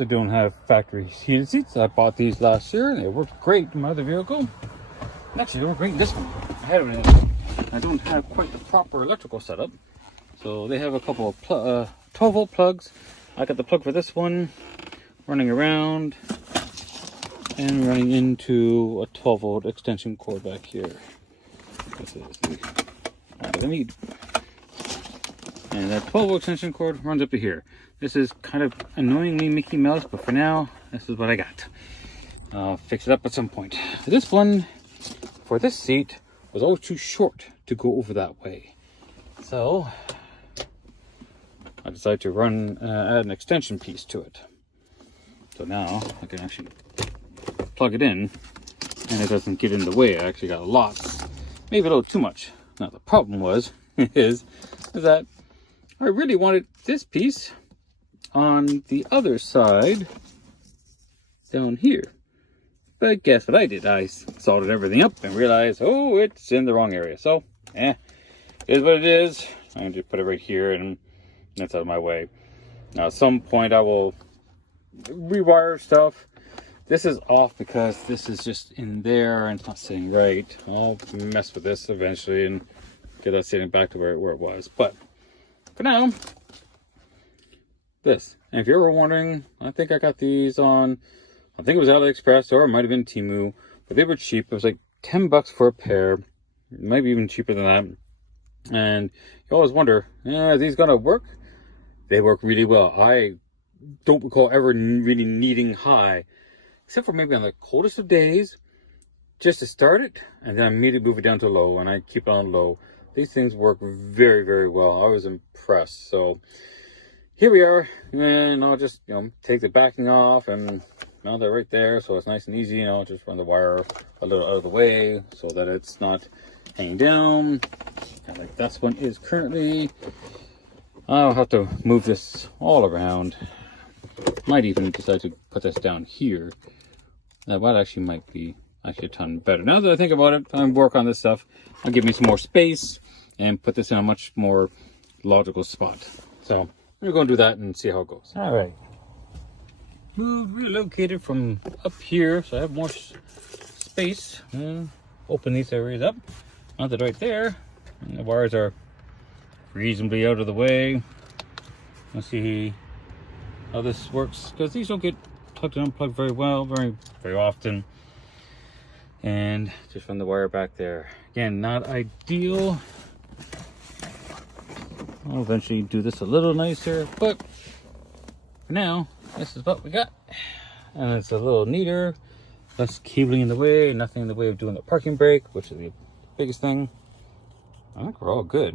also don't have factory heated seats. I bought these last year and they worked great in my other vehicle. Actually, they work great in this one. I don't have quite the proper electrical setup. So they have a couple of 12 volt plugs. I got the plug for this one running around and running into a 12 volt extension cord back here. This is what I need. And that 12 volt extension cord runs up to here. This is kind of annoyingly Mickey Mouse, but for now, this is what I got. I'll fix it up at some point. This one, for this seat, was always too short to go over that way. So, I decided to add an extension piece to it. So now, I can actually plug it in, and it doesn't get in the way. I actually got lots, maybe a little too much. Now, the problem is that I really wanted this piece on the other side down here. But guess what I did? I soldered everything up and realized, oh, it's in the wrong area. So, it is what it is. I'm going to put it right here and that's out of my way. Now, at some point I will rewire stuff. This is off because this is just in there and it's not sitting right. I'll mess with this eventually and get that sitting back to where it was. But for now, this. And if you're ever wondering, I think I got these on, I think it was AliExpress or it might have been Temu, but they were cheap. It was like 10 bucks for a pair, maybe even cheaper than that. And you always wonder, are these gonna work? They work really well. I don't recall ever really needing high, except for maybe on the coldest of days, just to start it, and then immediately move it down to low, and I keep it on low. These things work very, very well. I was impressed. So here we are, and I'll just, take the backing off, and now they're right there, so it's nice and easy. Just run the wire a little out of the way so that it's not hanging down. And like this one is currently, I'll have to move this all around. Might even decide to put this down here. That actually might be a ton better. Now that I think about it, I'm work on this stuff. I'll give me some more space and put this in a much more logical spot. So we're going to do that and see how it goes. All right. Relocated from up here, so I have more space. Open these areas up. Not that right there. And the wires are reasonably out of the way. Let's see how this works, because these don't get plugged and unplugged very well, very often. And just run the wire back there. Again, not ideal. I'll eventually do this a little nicer, but for now, this is what we got. And it's a little neater, less cabling in the way, nothing in the way of doing the parking brake, which is the biggest thing. I think we're all good.